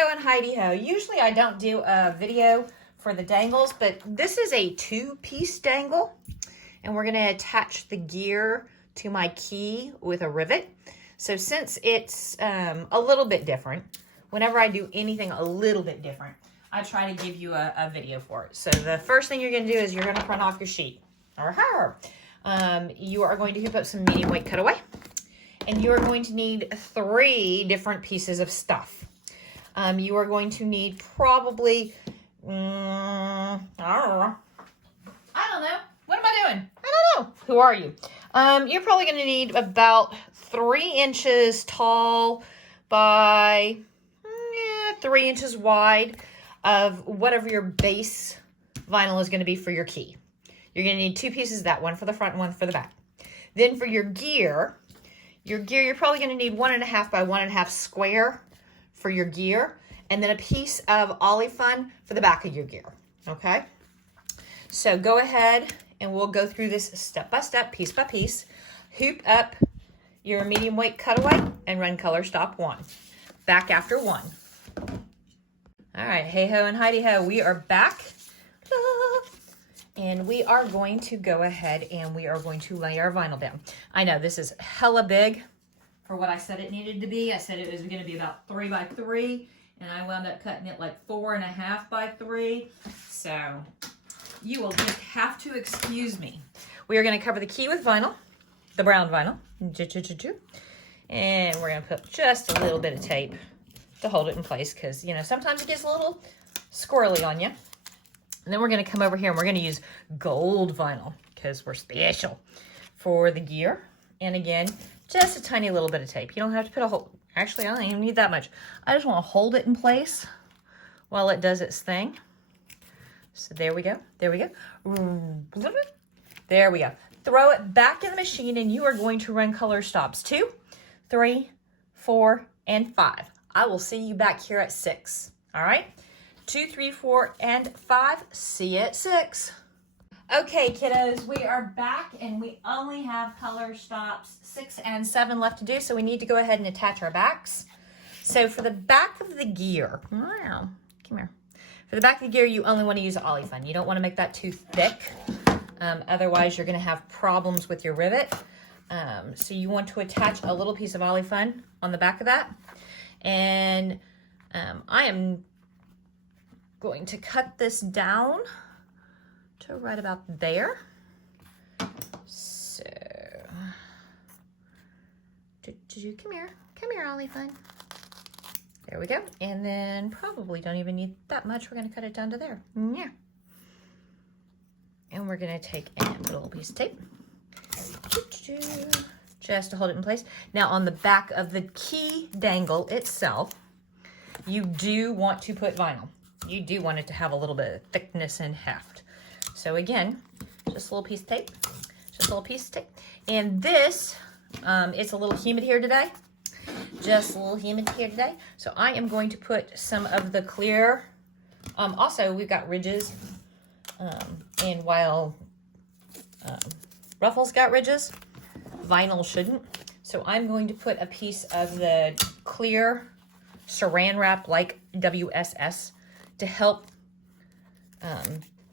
ho and Heidi ho. Usually I don't do a video for the dangles, but this is a 2-piece dangle, and we're gonna attach the gear to my key with a rivet. So since it's a little bit different, whenever I do anything a little bit different, I try to give you a video for it. So the first thing you're gonna do is you're gonna print off your sheet. You are going to hoop up some medium weight cutaway, and you are going to need 3 different pieces of stuff. You are going to need probably, I don't know. What am I doing? I don't know. Who are you? You're probably going to need about 3 inches tall by 3 inches wide of whatever your base vinyl is going to be for your key. You're going to need 2 pieces of that, one for the front and one for the back. Then for your gear, you're probably going to need 1.5 by 1.5 square for your gear, and then a piece of olifun for the back of your gear, okay? So go ahead and we'll go through this step by step, piece by piece. Hoop up your medium weight cutaway and run color stop 1. Back after 1. All right, hey ho and Heidi ho, we are back. And we are going to go ahead and we are going to lay our vinyl down. I know this is hella big for what I said it needed to be. I said it was going to be about 3 by 3, and I wound up cutting it like 4.5 by 3. So you will just have to excuse me. We are going to cover the key with vinyl, the brown vinyl, and we're going to put just a little bit of tape to hold it in place because, you know, sometimes it gets a little squirrely on you. And then we're going to come over here and we're going to use gold vinyl because we're special for the gear. And again, just a tiny little bit of tape. You don't have to put a whole, actually, I don't even need that much. I just want to hold it in place while it does its thing. So there we go. There we go. There we go. Throw it back in the machine and you are going to run color stops 2, 3, 4, and 5. I will see you back here at 6. All right? 2, 3, 4, and 5. See you at 6. Okay, kiddos, we are back and we only have color stops 6 and 7 left to do, so we need to go ahead and attach our backs. So for the back of the gear, come here. For the back of the gear, you only want to use olifun. You don't want to make that too thick. Otherwise, you're going to have problems with your rivet. So you want to attach a little piece of olifun on the back of that. And I am going to cut this down to right about there. So, come here, olifun. There we go. And then probably don't even need that much. We're going to cut it down to there. Yeah. And we're going to take and put a little piece of tape just to hold it in place. Now on the back of the key dangle itself, you do want to put vinyl. You do want it to have a little bit of thickness and heft. So again, just a little piece of tape. Just a little piece of tape. And this, it's a little humid here today. Just a little humid here today. So I am going to put some of the clear, also we've got ridges. And while Ruffles got ridges, vinyl shouldn't. So I'm going to put a piece of the clear saran wrap like WSS to help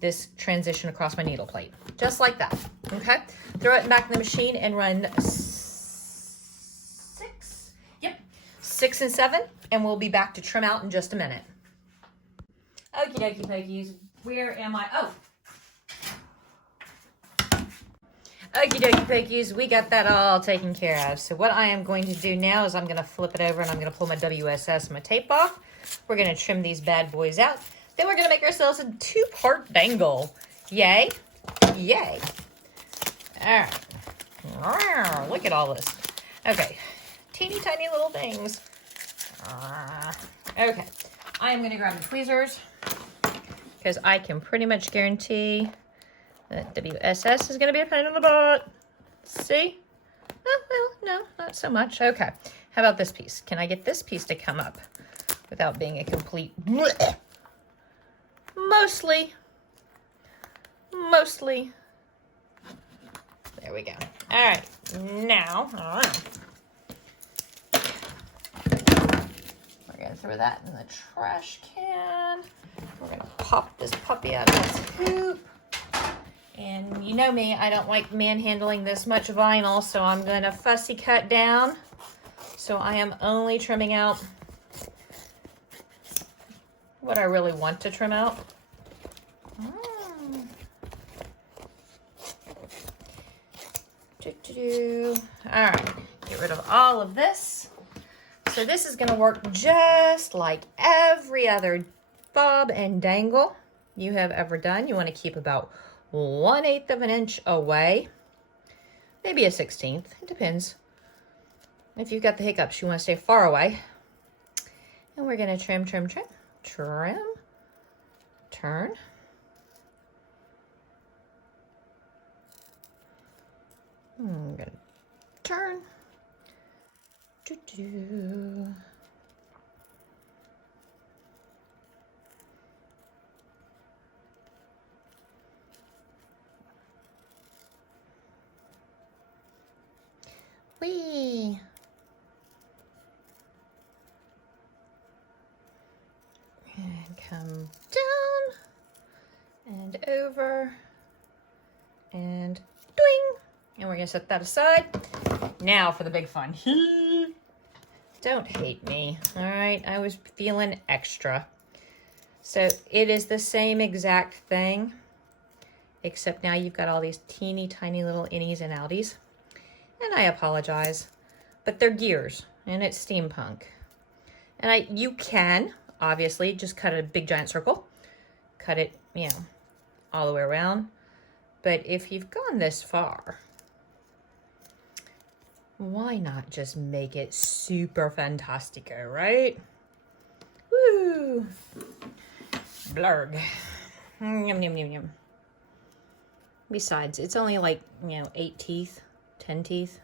this transition across my needle plate. Just like that, okay? Throw it back in the machine and run 6, yep, 6 and 7, and we'll be back to trim out in just a minute. Okie dokie pokies, where am I? Oh. Okie dokie pokies, we got that all taken care of. So what I am going to do now is I'm going to flip it over and I'm going to pull my WSS and my tape off. We're going to trim these bad boys out. Then we're going to make ourselves a 2-part dangle. Yay. Yay. All right. Look at all this. Okay. Teeny tiny little things. Okay. I am going to grab the tweezers because I can pretty much guarantee that WSS is going to be a pain in the butt. See? Oh, well, no, not so much. Okay. How about this piece? Can I get this piece to come up without being a complete bleh? Mostly. There we go. All right. Now, we're going gonna throw that in the trash can. We're gonna pop this puppy out of its coop. And you know me, I don't like manhandling this much vinyl, so I'm gonna fussy cut down. So I am only trimming out what I really want to trim out. All right, get rid of all of this. So this is gonna work just like every other bob and dangle you have ever done. You wanna keep about 1/8 of an inch away, maybe a 1/16, it depends. If you've got the hiccups, you wanna stay far away. And we're gonna trim, trim, trim, trim, turn. I'm gonna turn. Doo-doo. Whee! And come down and over and doing. And we're gonna set that aside. Now for the big fun. Don't hate me, all right? I was feeling extra. So it is the same exact thing, except now you've got all these teeny tiny little innies and outies. And I apologize, but they're gears and it's steampunk. And you can obviously just cut a big giant circle, cut it, you know, all the way around. But if you've gone this far, why not just make it super fantastico, right? Woo! Blurg. Yum, yum, yum, yum. Besides, it's only like, 8 teeth, 10 teeth.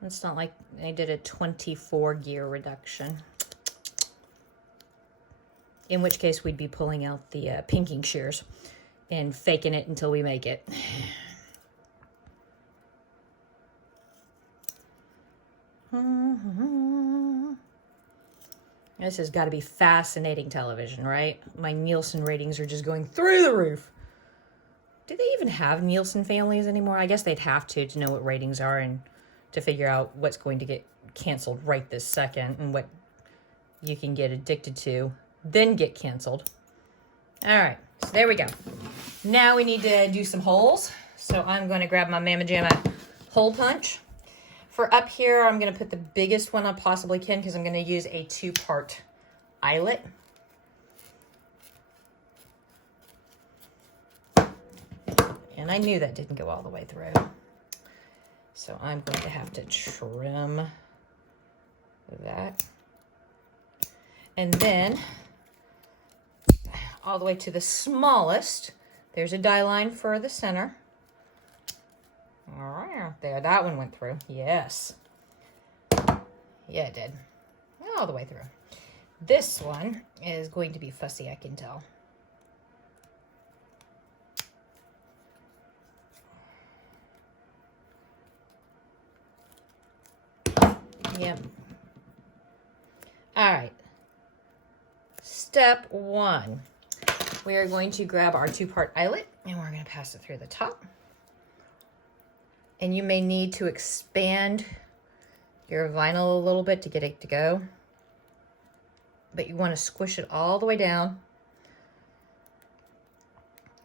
It's not like I did a 24 gear reduction. In which case we'd be pulling out the pinking shears and faking it until we make it. This has got to be fascinating television, right? My Nielsen ratings are just going through the roof. Do they even have Nielsen families anymore? I guess they'd have to know what ratings are and to figure out what's going to get canceled right this second and what you can get addicted to, then get canceled. All right, so there we go. Now we need to do some holes. So I'm going to grab my Mama Jamma hole punch. For up here, I'm going to put the biggest one I possibly can because I'm going to use a 2-part eyelet. And I knew that didn't go all the way through. So I'm going to have to trim that. And then all the way to the smallest, there's a die line for the center. All right, there, that one went through. Yes. Yeah, it did. All the way through. This one is going to be fussy, I can tell. Yep. All right. Step 1. We are going to grab our 2-part eyelet and we're going to pass it through the top. And you may need to expand your vinyl a little bit to get it to go. But you want to squish it all the way down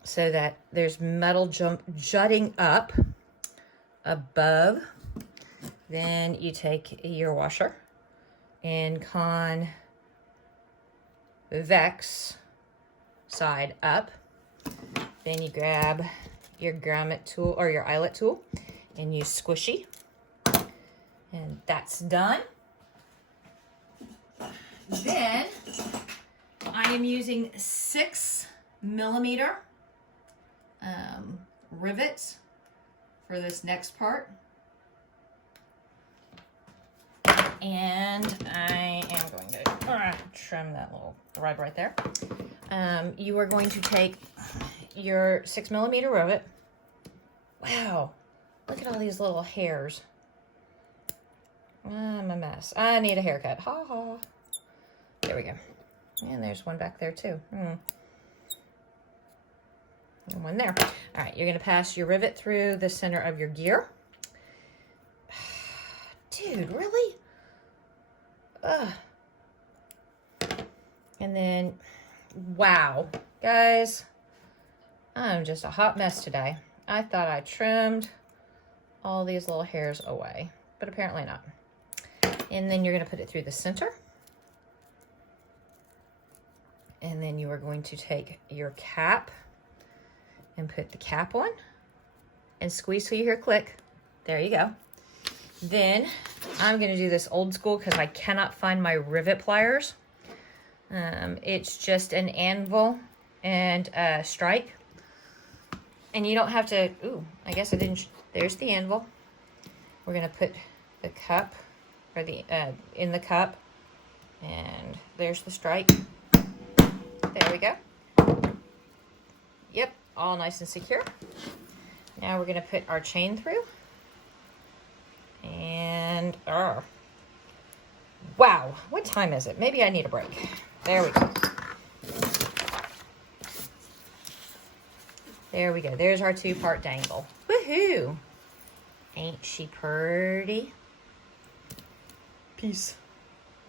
so that there's metal jutting up above. Then you take your washer and convex side up. Then you grab your grommet tool or your eyelet tool and use squishy. And that's done. Then I am using 6mm rivets for this next part. And I am going to trim that little rod right there. You are going to take your 6mm rivet. Wow, look at all these little hairs. I'm a mess. I need a haircut. Ha ha. we go. And there's one back there too. And one there. All right, you're gonna pass your rivet through the center of your gear. Dude, really? Ugh. And then, wow, guys, I'm just a hot mess today. I thought I trimmed all these little hairs away, but apparently not. And then you're gonna put it through the center. And then you are going to take your cap and put the cap on and squeeze till you hear click. There you go. Then I'm gonna do this old school because I cannot find my rivet pliers. It's just an anvil and a strike. And you don't have to, ooh, I guess I didn't, there's the anvil. We're gonna put the cup, or the, in the cup. And there's the strike. There we go. Yep, all nice and secure. Now we're gonna put our chain through. And, wow, what time is it? Maybe I need a break. There we go. There we go. There's our 2-part dangle. Woohoo! Ain't she pretty? Peace.